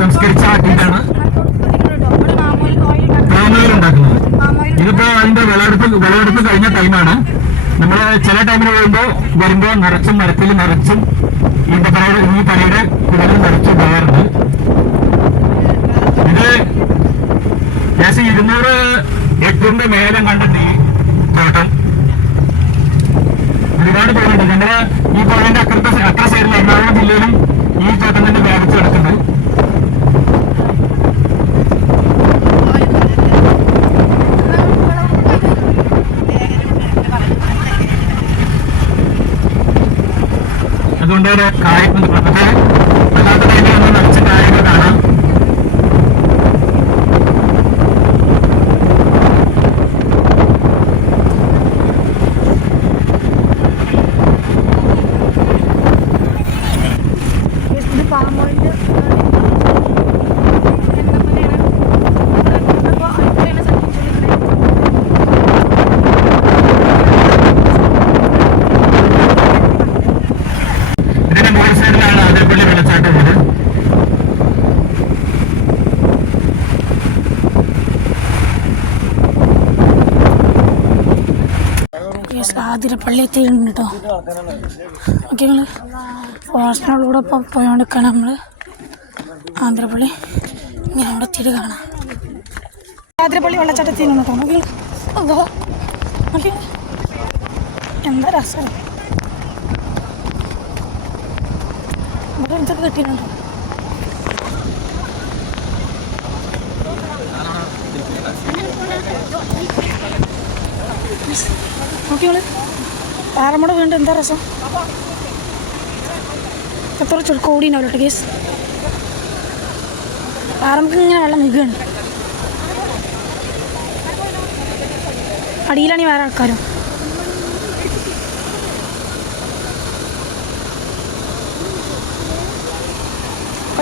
സംസ്കരിച്ച ആട്ടിയിട്ടാണ് പാമോയിൽ ഉണ്ടാക്കുന്നത്. ഇതിപ്പോ അതിന്റെ വിളവെടുപ്പ് കഴിഞ്ഞ ടൈമാണ്. നമ്മൾ ചില ടൈമിൽ വരുമ്പോ നിറച്ചും മരത്തിൽ നിറച്ചും ഈ പനയുടെ കുടലിൽ നിറച്ചും പോകാറുണ്ട്. ഇത് ഏകദേശം 200 ഏക്കറിന്റെ മേലെ കണ്ടിട്ട് ഈ തോട്ടം ഒരുപാട് പേരുണ്ട്. നമ്മുടെ ഈ പുഴയുടെ അത്ര സൈഡിൽ എറണാകുളം ജില്ലയിലും ഈ തോട്ടം തന്നെ വ്യാപിച്ചു കിടക്കുന്നത്. അതുകൊണ്ട് കായ്പ അല്ലാത്ത ടൈമിലൊന്നും നിറച്ച കായകൾ കാണാം. ആതിരപ്പള്ളി എത്തിയിട്ടുണ്ട് കേട്ടോ. ഓക്കെ, ഞങ്ങൾ ഫോറസ്റ്റിനോടുകൂടെ ഇപ്പം പോയോണ്ടിരിക്കുകയാണ് നമ്മൾ. ആതിരപ്പള്ളി ഇങ്ങനെ അവിടെ എത്തിയിട്ട് കാണാം. ആതിരപ്പള്ളി വെള്ളച്ചാട്ടത്തിനാണ് കേട്ടോ. നോക്കി അതോ നോക്കി എന്താ രസം. ഇവിടെ ഇതൊക്കെ കിട്ടിയിട്ടുണ്ടോ? നോക്കിയോള് പാറമട വീണ്ടും എന്താ രസം. എത്ര ചുരുക്കം ഓടിയുണ്ടാവില്ല കേട്ടോ കേസ്. പാറമക്ക് ഇങ്ങനെ വെള്ളം നിൽക്കുകയാണ്. അടിയിലാണ് വേറെ ആൾക്കാരും.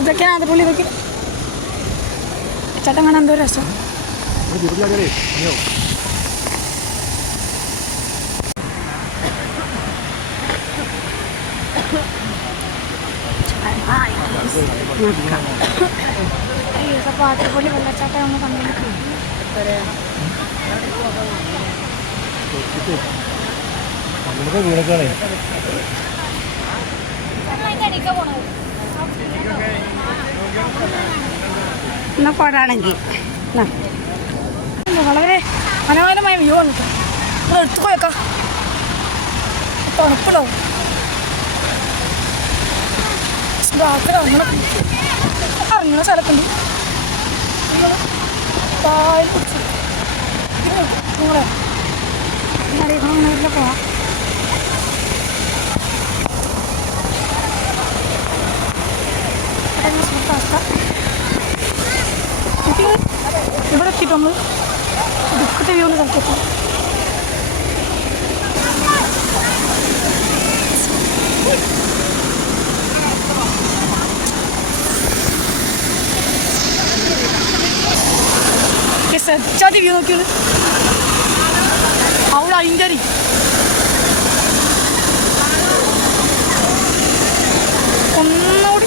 ഇതൊക്കെയാണ് ആതിരപ്പള്ളി. ഇതൊക്കെ ചേട്ടൻ കാണാൻ എന്തോ രസം. അപ്പോൾ ആതിരപ്പള്ളി വെള്ളച്ചാട്ടം നമ്മൾ കണ്ടിരിക്കും. എന്നാൽ പാടാണെങ്കിൽ വളരെ മനോഹരമായ വ്യൂ ആണ് കേട്ടോ. നമ്മൾ എടുത്തു പോയേക്കാം. തണുപ്പിലാവും. രാത്രി ഇറങ്ങുന്ന സ്ഥലത്തുണ്ട്. നിങ്ങൾ പാൽ കുടിച്ച് നിങ്ങളെ അറിയിക്കണം. പോവാം. ഇവിടെ എത്തിയിട്ട് നമ്മൾ ദുഃഖത്തെ വ്യൂ ഒന്ന് സ്ഥലത്തെത്താം. സെറ്റാതി വ്യൂ നോക്കിയത് അവിടെ അയിൻ്റെറി ഒന്നുകൂടി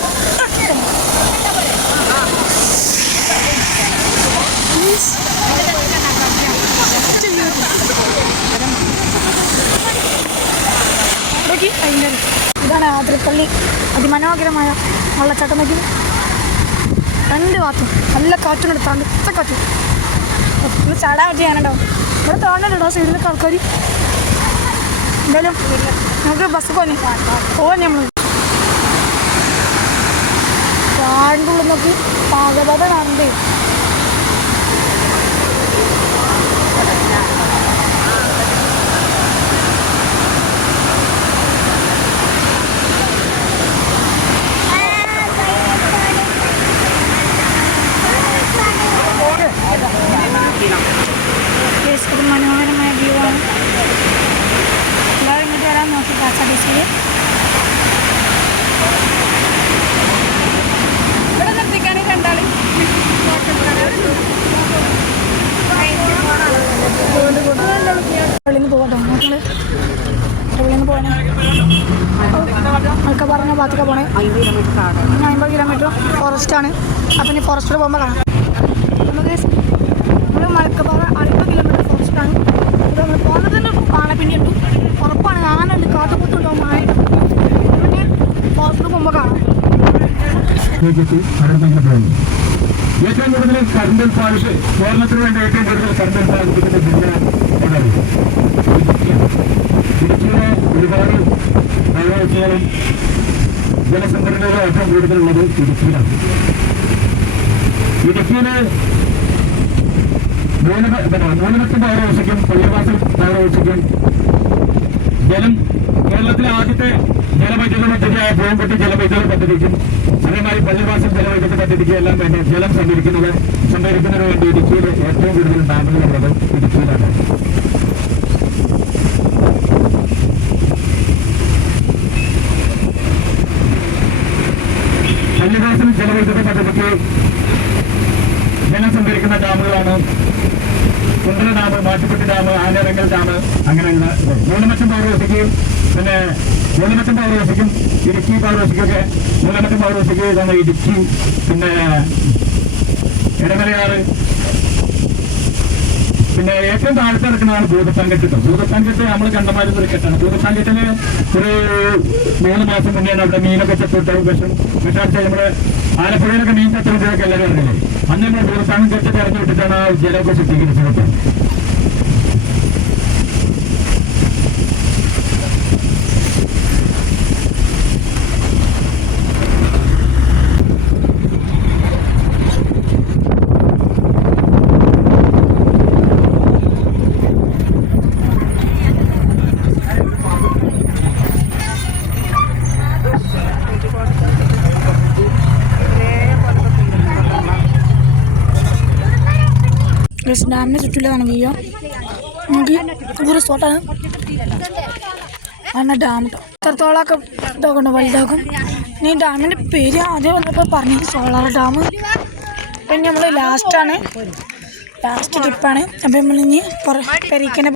അയിൻ്റെറി. ഇതാണ് ആതിരപ്പള്ളി അതിമനോഹരമായ വെള്ളച്ചാട്ടം. നോക്കി രണ്ട് ഭാഗത്തും നല്ല കാറ്റുണ്ട്. തണുത്ത കാറ്റ്. ഒന്ന് ചാടാൻ പറ്റി ഞാനുണ്ടാവും. ഇവിടെ താണ്ടുണ്ടോ സൈഡിലൊക്കെ ആൾക്കാർ. എന്തായാലും നമുക്ക് ബസ് പോവാൻ നമ്മൾ കാടിൻ്റെ ഉള്ളിൽ നോക്കി പാകപാത കാണണ്ടേ. ഒരു മനോഹരമായ വ്യൂ ആണ്. എല്ലാവരും ഇങ്ങോട്ട് വരാൻ നോക്കി KSRTC ഇവിടെ നിർത്തിക്കാണ്. കണ്ടാളി പള്ളിയിൽ നിന്ന് പോകട്ടോ. മക്കള് പള്ളിയിൽ നിന്ന് പോണേ മലക്കപ്പാറ ഭാഗത്തൊക്കെ പോണേ 50 കിലോമീറ്റർ ഫോറസ്റ്റാണ്. അപ്പം ഇനി ഫോറസ്റ്റിൽ പോകുമ്പോൾ കാണാം. നമുക്ക് നമ്മൾ മലക്കപ്പാറ 50 കിലോമീറ്റർ ഫോറസ്റ്റാണ്. ഇത് നമ്മൾ പോകുന്നത് തന്നെ ആനപ്പിണ്ടിയുണ്ട്, ഉറപ്പാണ്. ആനുണ്ട്, കാട്ടുപോത്തുണ്ടാവും, ആന. പിന്നെ ഫോറസ്റ്റിൽ പോകുമ്പോൾ കാണാം. ഏറ്റവും കൂടുതൽ കറണ്ട് ഉൽപ്പാദിച്ച് കേരളത്തിന് വേണ്ടി ഏറ്റവും കൂടുതൽ കറണ്ട് ഉൽപ്പാദിപ്പിക്കുന്ന ജില്ല ഏതാണ്? ഇടുക്കിയിലെ ഒരുപാട് വെള്ളവെച്ചാലും ജലസംഭരണികളും ഏറ്റവും കൂടുതലുള്ളത് ഇടുക്കിയിലാണ്. ഇടുക്കിയില് 3 പൗരവശിക്കും പള്ളിവാസൽ പൗരവശിക്കും ജലം കേരളത്തിലെ ആദ്യത്തെ ജലവൈദ്യുത പദ്ധതിയായ പൂവംപൊട്ടി ജലവൈദ്യുത പദ്ധതിക്കും അതേമാതിരി പള്ളിവാസൽ ജലവൈദ്യുത പദ്ധതിക്കും എല്ലാം വേണ്ടി ജലം സംഭരിക്കുന്നതിന് വേണ്ടി ഇടുക്കിയിൽ ഏറ്റവും കൂടുതൽ ഡാമുകളുള്ളത് ഇടുക്കിയിലാണ്. പള്ളിവാസൽ ജലവൈദ്യുത പദ്ധതിക്ക് ജലം സംഭരിക്കുന്ന ഡാമുകളാണ് Kundara dam, Mattupetty dam, ആനയിറങ്ങൽ dam, അങ്ങനെയുള്ള മൂലമറ്റം പൗരവശിക്ക്, പിന്നെ മൂലമറ്റം പൗരവശിക്കും ഇടുക്കി പൗരവശിക്കൊക്കെ മൂലമറ്റം പൗരവശിക്ക് ഇതാണ് ഇടുക്കി, പിന്നെ ഇടമലയാറ്, പിന്നെ ഏറ്റവും താഴത്ത് കിടക്കുന്നതാണ് ഭൂതത്താൻകെട്ട്. ഭൂതത്താൻകെട്ട് നമ്മൾ കണ്ടമാരുന്ന ഒരു കെട്ടാണ്. ഭൂതത്താൻകെട്ടിന് ഒരു 3 മാസം മുന്നെയാണ് അവിടെ മീനൊക്കെ ചത്തിട്ട് വിഷാഴ്ച നമ്മുടെ ആലപ്പുഴയിലൊക്കെ മീൻ ചത്തുകൊണ്ടൊക്കെ എല്ലാവരും അറിയില്ലേ. അന്ന് നമ്മൾ ഭൂതത്താൻകെട്ട് തെരഞ്ഞു വിട്ടിട്ടാണ് ആ ജലമൊക്കെ ശുദ്ധീകരിച്ചത്. ഡാമിന് ചുറ്റിലാണ് വീയോ. നമുക്ക് ഒരു റിസോർട്ടാണ് ആണ് ഡാം. ഇത്രത്തോളമൊക്കെ ഇതൊക്കെ ഉണ്ട്, വലുതാക്കും. ഇനി ഡാമിൻ്റെ പേര് ആദ്യം വന്നപ്പോൾ പറഞ്ഞു സോളാർ ഡാം. അപ്പം നമ്മൾ ലാസ്റ്റ് ട്രിപ്പാണ്. അപ്പം നമ്മൾ ഇനി പെരീക്കനെ